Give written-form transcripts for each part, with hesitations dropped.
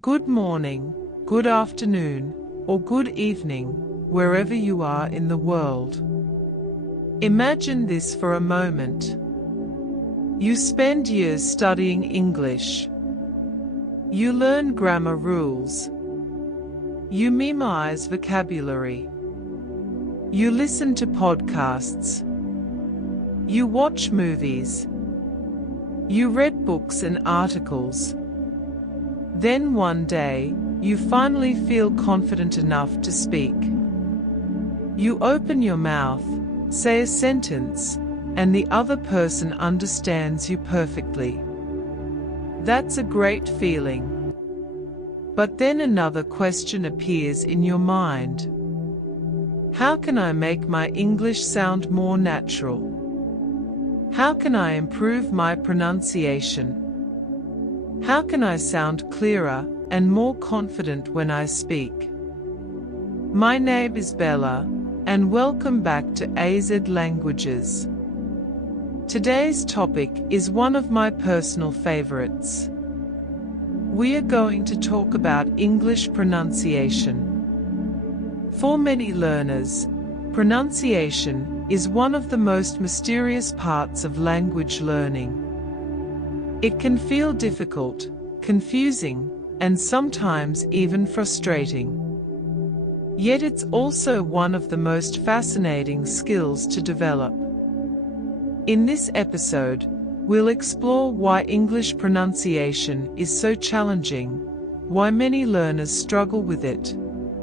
Good morning, good afternoon, or good evening, wherever you are in the world. Imagine this for a moment. You spend years studying English. You learn grammar rules. You memorize vocabulary. You listen to podcasts. You watch movies. You read books and articles. Then one day, you finally feel confident enough to speak. You open your mouth, say a sentence, and the other person understands you perfectly. That's a great feeling. But then another question appears in your mind. How can I make my English sound more natural? How can I improve my pronunciation? How can I sound clearer and more confident when I speak? My name is Bella, and welcome back to AZ Languages. Today's topic is one of my personal favorites. We are going to talk about English pronunciation. For many learners, pronunciation is one of the most mysterious parts of language learning. It can feel difficult, confusing, and sometimes even frustrating. Yet it's also one of the most fascinating skills to develop. In this episode, we'll explore why English pronunciation is so challenging, why many learners struggle with it,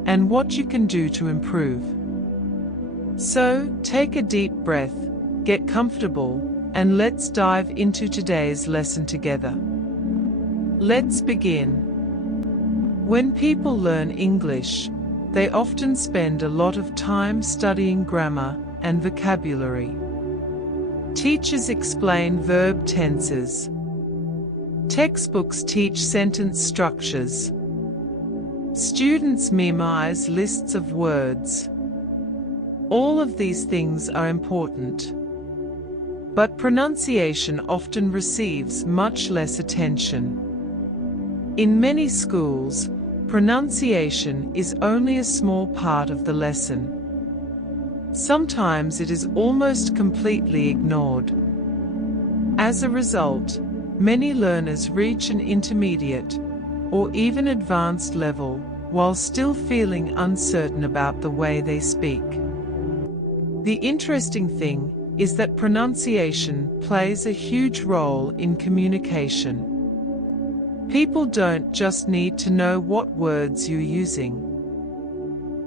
and what you can do to improve. So, take a deep breath, get comfortable, and let's dive into today's lesson together. Let's begin. When people learn English, they often spend a lot of time studying grammar and vocabulary. Teachers explain verb tenses. Textbooks teach sentence structures. Students memorize lists of words. All of these things are important. But pronunciation often receives much less attention. In many schools, pronunciation is only a small part of the lesson. Sometimes it is almost completely ignored. As a result, many learners reach an intermediate or even advanced level while still feeling uncertain about the way they speak. The interesting thing is that pronunciation plays a huge role in communication. People don't just need to know what words you're using.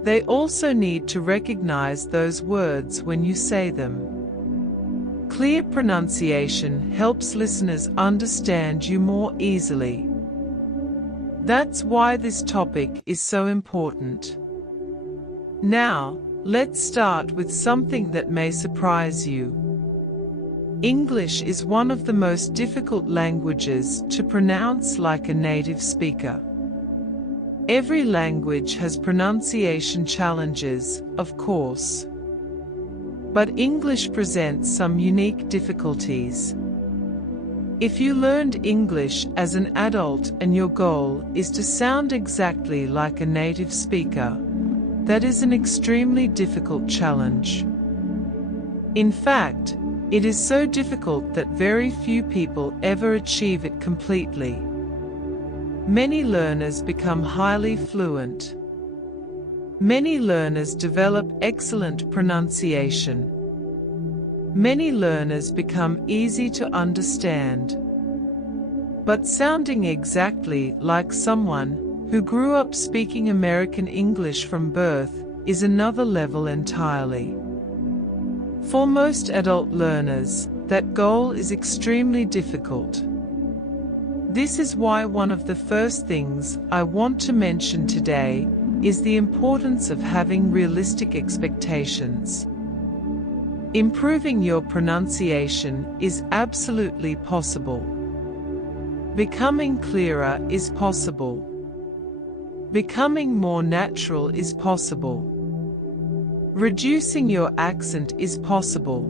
They also need to recognize those words when you say them. Clear pronunciation helps listeners understand you more easily. That's why this topic is so important. Now, let's start with something that may surprise you. English is one of the most difficult languages to pronounce like a native speaker. Every language has pronunciation challenges, of course. But English presents some unique difficulties. If you learned English as an adult and your goal is to sound exactly like a native speaker, that is an extremely difficult challenge. In fact, it is so difficult that very few people ever achieve it completely. Many learners become highly fluent. Many learners develop excellent pronunciation. Many learners become easy to understand. But sounding exactly like someone who grew up speaking American English from birth is another level entirely. For most adult learners, that goal is extremely difficult. This is why one of the first things I want to mention today is the importance of having realistic expectations. Improving your pronunciation is absolutely possible. Becoming clearer is possible. Becoming more natural is possible. Reducing your accent is possible.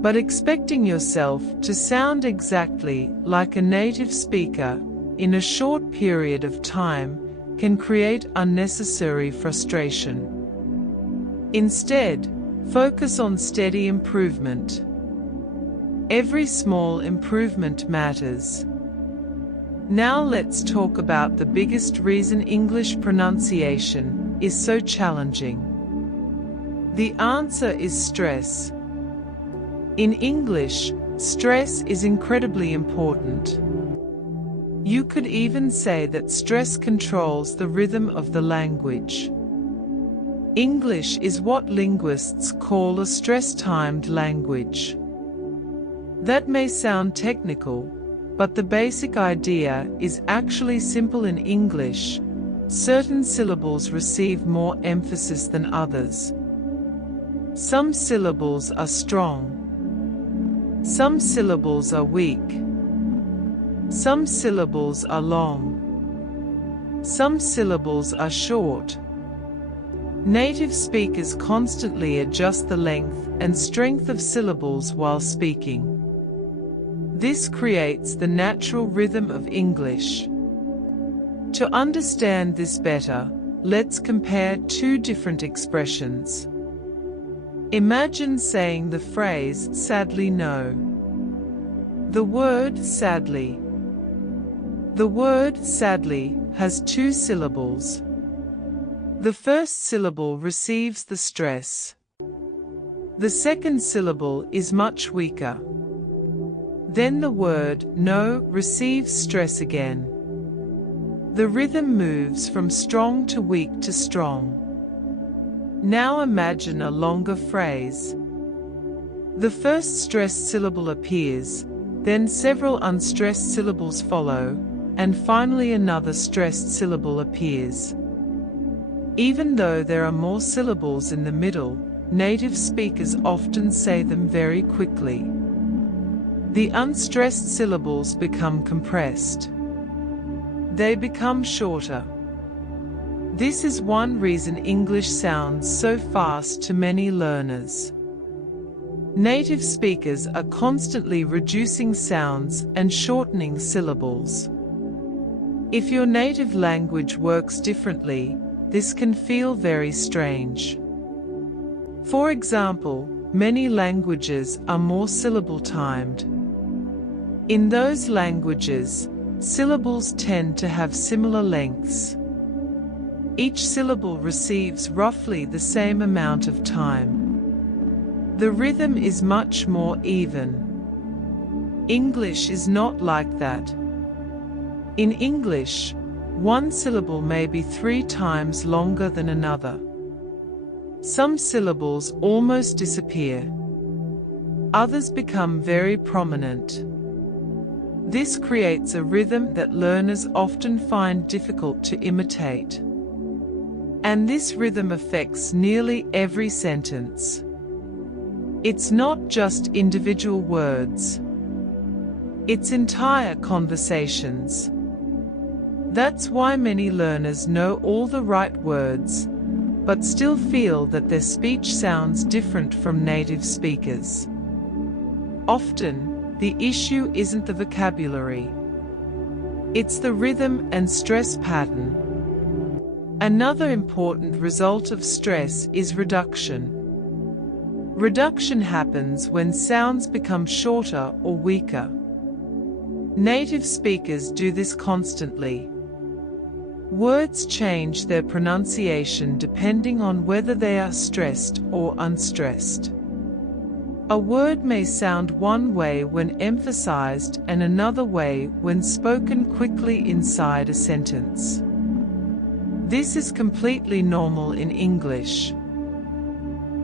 But expecting yourself to sound exactly like a native speaker in a short period of time can create unnecessary frustration. Instead, focus on steady improvement. Every small improvement matters. Now let's talk about the biggest reason English pronunciation is so challenging. The answer is stress. In English, stress is incredibly important. You could even say that stress controls the rhythm of the language. English is what linguists call a stress-timed language. That may sound technical, but the basic idea is actually simple in English. Certain syllables receive more emphasis than others. Some syllables are strong. Some syllables are weak. Some syllables are long. Some syllables are short. Native speakers constantly adjust the length and strength of syllables while speaking. This creates the natural rhythm of English. To understand this better, let's compare two different expressions. Imagine saying the phrase, sadly no. The word sadly. The word sadly has two syllables. The first syllable receives the stress. The second syllable is much weaker. Then the word no receives stress again. The rhythm moves from strong to weak to strong. Now imagine a longer phrase. The first stressed syllable appears, then several unstressed syllables follow, and finally another stressed syllable appears. Even though there are more syllables in the middle, native speakers often say them very quickly. The unstressed syllables become compressed. They become shorter. This is one reason English sounds so fast to many learners. Native speakers are constantly reducing sounds and shortening syllables. If your native language works differently, this can feel very strange. For example, many languages are more syllable-timed. In those languages, syllables tend to have similar lengths. Each syllable receives roughly the same amount of time. The rhythm is much more even. English is not like that. In English, one syllable may be 3 times longer than another. Some syllables almost disappear. Others become very prominent. This creates a rhythm that learners often find difficult to imitate. And this rhythm affects nearly every sentence. It's not just individual words. It's entire conversations. That's why many learners know all the right words, but still feel that their speech sounds different from native speakers. Often, the issue isn't the vocabulary. It's the rhythm and stress pattern. Another important result of stress is reduction. Reduction happens when sounds become shorter or weaker. Native speakers do this constantly. Words change their pronunciation depending on whether they are stressed or unstressed. A word may sound one way when emphasized and another way when spoken quickly inside a sentence. This is completely normal in English.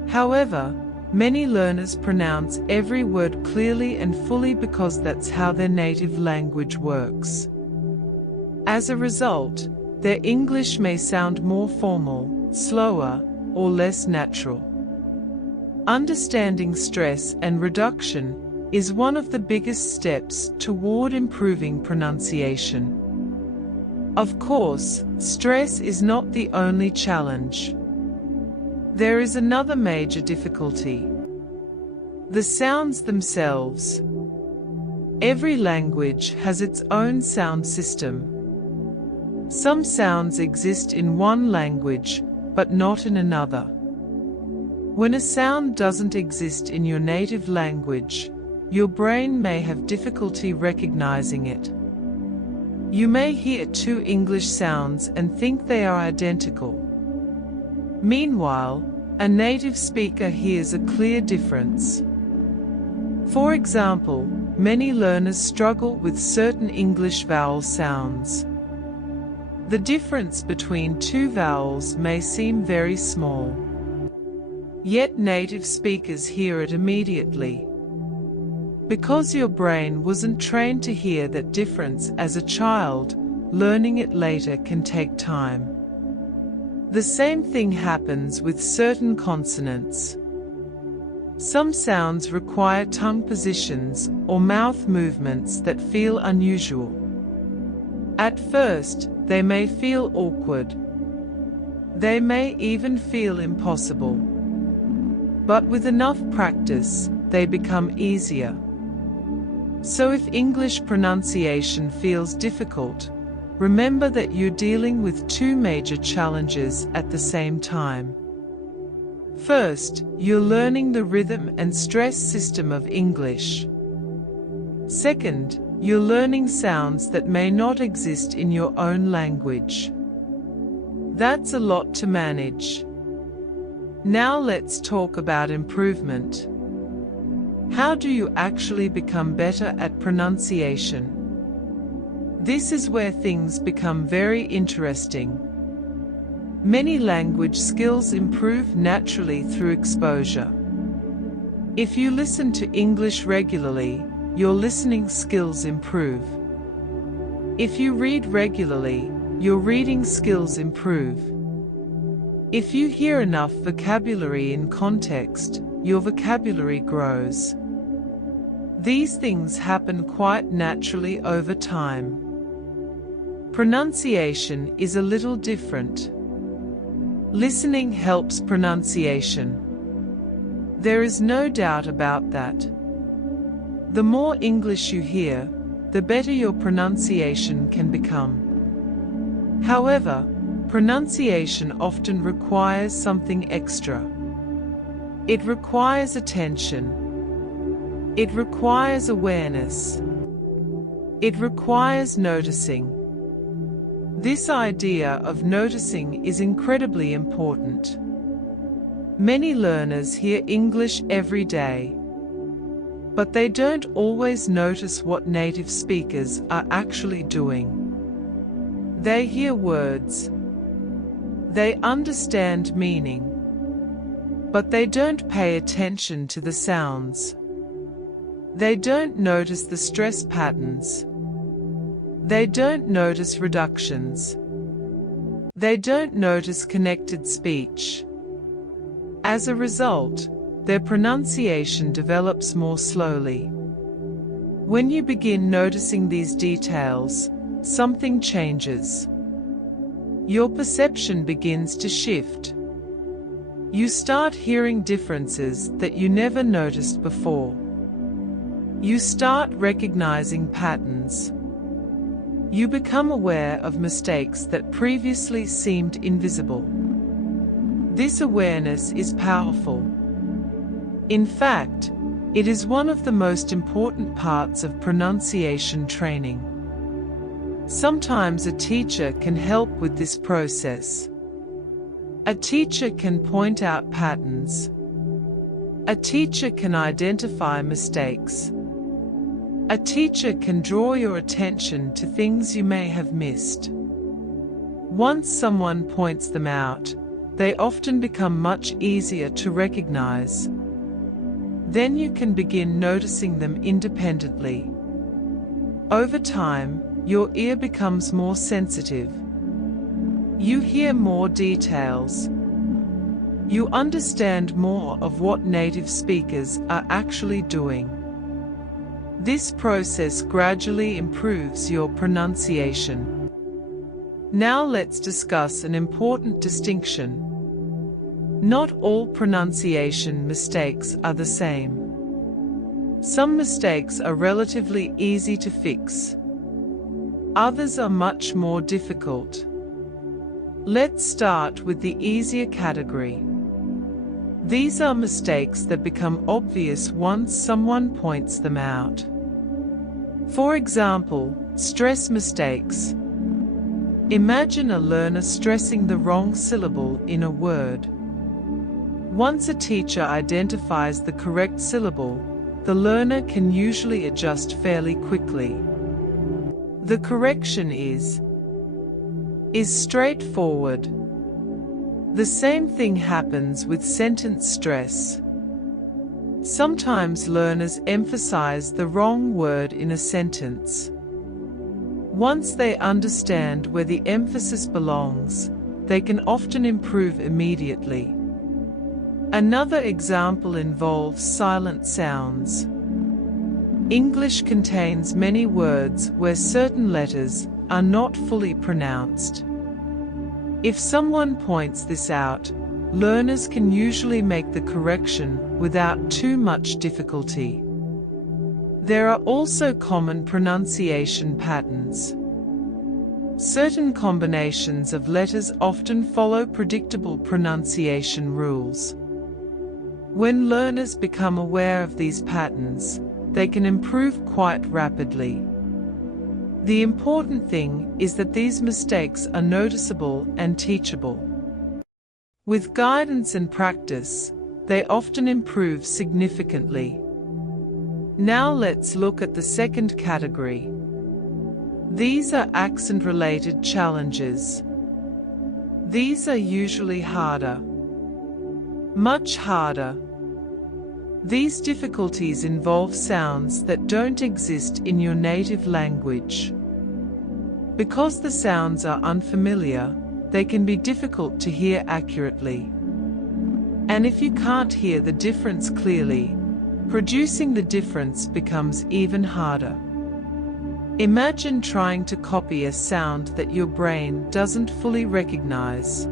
However, many learners pronounce every word clearly and fully because that's how their native language works. As a result, their English may sound more formal, slower, or less natural. Understanding stress and reduction is one of the biggest steps toward improving pronunciation. Of course, stress is not the only challenge. There is another major difficulty: the sounds themselves. Every language has its own sound system. Some sounds exist in one language, but not in another. When a sound doesn't exist in your native language, your brain may have difficulty recognizing it. You may hear two English sounds and think they are identical. Meanwhile, a native speaker hears a clear difference. For example, many learners struggle with certain English vowel sounds. The difference between two vowels may seem very small. Yet native speakers hear it immediately. Because your brain wasn't trained to hear that difference as a child, learning it later can take time. The same thing happens with certain consonants. Some sounds require tongue positions or mouth movements that feel unusual. At first, they may feel awkward. They may even feel impossible. But with enough practice, they become easier. So if English pronunciation feels difficult, remember that you're dealing with two major challenges at the same time. First, you're learning the rhythm and stress system of English. Second, you're learning sounds that may not exist in your own language. That's a lot to manage. Now let's talk about improvement. How do you actually become better at pronunciation? This is where things become very interesting. Many language skills improve naturally through exposure. If you listen to English regularly, your listening skills improve. If you read regularly, your reading skills improve. If you hear enough vocabulary in context, your vocabulary grows. These things happen quite naturally over time. Pronunciation is a little different. Listening helps pronunciation. There is no doubt about that. The more English you hear, the better your pronunciation can become. However, pronunciation often requires something extra. It requires attention. It requires awareness. It requires noticing. This idea of noticing is incredibly important. Many learners hear English every day, but they don't always notice what native speakers are actually doing. They hear words. They understand meaning, but they don't pay attention to the sounds. They don't notice the stress patterns. They don't notice reductions. They don't notice connected speech. As a result, their pronunciation develops more slowly. When you begin noticing these details, something changes. Your perception begins to shift. You start hearing differences that you never noticed before. You start recognizing patterns. You become aware of mistakes that previously seemed invisible. This awareness is powerful. In fact, it is one of the most important parts of pronunciation training. Sometimes a teacher can help with this process. A teacher can point out patterns. A teacher can identify mistakes. A teacher can draw your attention to things you may have missed. Once someone points them out, they often become much easier to recognize. Then you can begin noticing them independently. Over time, your ear becomes more sensitive. You hear more details. You understand more of what native speakers are actually doing. This process gradually improves your pronunciation. Now let's discuss an important distinction. Not all pronunciation mistakes are the same. Some mistakes are relatively easy to fix. Others are much more difficult. Let's start with the easier category. These are mistakes that become obvious once someone points them out. For example, stress mistakes. Imagine a learner stressing the wrong syllable in a word. Once a teacher identifies the correct syllable, the learner can usually adjust fairly quickly. The correction is straightforward. The same thing happens with sentence stress. Sometimes learners emphasize the wrong word in a sentence. Once they understand where the emphasis belongs, they can often improve immediately. Another example involves silent sounds. English contains many words where certain letters are not fully pronounced. If someone points this out, learners can usually make the correction without too much difficulty. There are also common pronunciation patterns. Certain combinations of letters often follow predictable pronunciation rules. When learners become aware of these patterns, they can improve quite rapidly. The important thing is that these mistakes are noticeable and teachable. With guidance and practice, they often improve significantly. Now let's look at the second category. These are accent-related challenges. These are usually harder. Much harder. These difficulties involve sounds that don't exist in your native language. Because the sounds are unfamiliar, they can be difficult to hear accurately. And if you can't hear the difference clearly, producing the difference becomes even harder. Imagine trying to copy a sound that your brain doesn't fully recognize.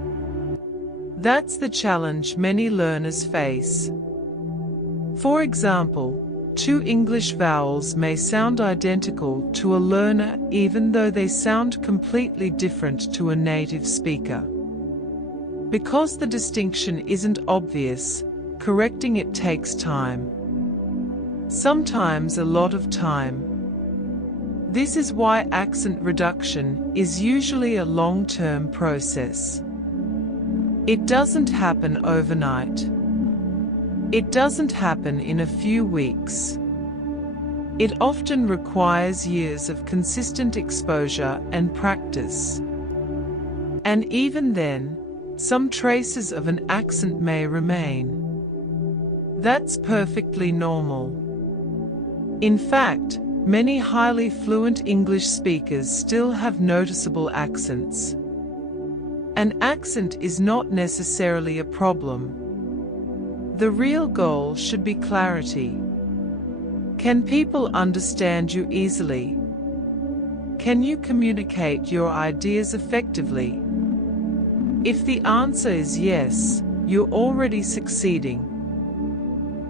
That's the challenge many learners face. For example, two English vowels may sound identical to a learner even though they sound completely different to a native speaker. Because the distinction isn't obvious, correcting it takes time. Sometimes a lot of time. This is why accent reduction is usually a long-term process. It doesn't happen overnight. It doesn't happen in a few weeks. It often requires years of consistent exposure and practice. And even then, some traces of an accent may remain. That's perfectly normal. In fact, many highly fluent English speakers still have noticeable accents. An accent is not necessarily a problem. The real goal should be clarity. Can people understand you easily? Can you communicate your ideas effectively? If the answer is yes, you're already succeeding.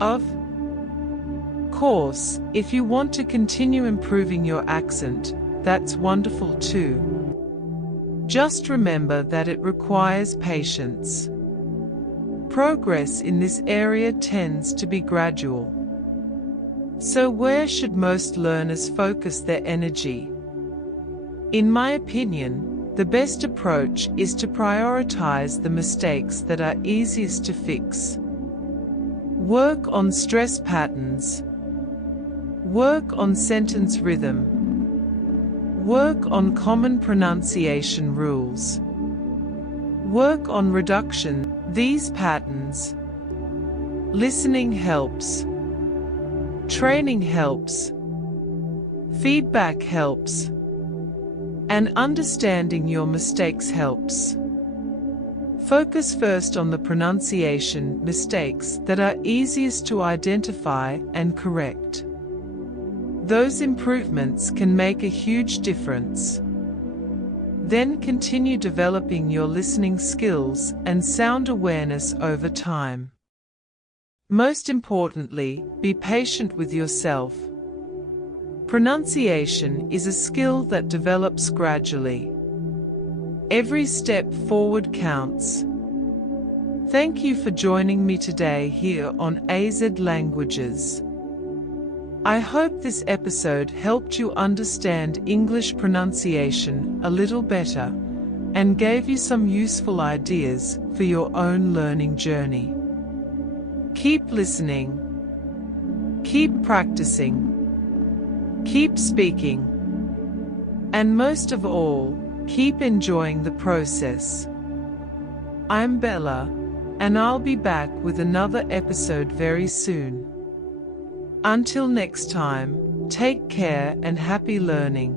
Of course, if you want to continue improving your accent, that's wonderful too. Just remember that it requires patience. Progress in this area tends to be gradual. So where should most learners focus their energy? In my opinion, the best approach is to prioritize the mistakes that are easiest to fix. Work on stress patterns. Work on sentence rhythm. Work on common pronunciation rules. Work on reduction. These patterns. Listening helps. Training helps. Feedback helps. And understanding your mistakes helps. Focus first on the pronunciation mistakes that are easiest to identify and correct. Those improvements can make a huge difference. Then continue developing your listening skills and sound awareness over time. Most importantly, be patient with yourself. Pronunciation is a skill that develops gradually. Every step forward counts. Thank you for joining me today here on AZ Languages. I hope this episode helped you understand English pronunciation a little better and gave you some useful ideas for your own learning journey. Keep listening. Keep practicing. Keep speaking. And most of all, keep enjoying the process. I'm Bella, and I'll be back with another episode very soon. Until next time, take care and happy learning.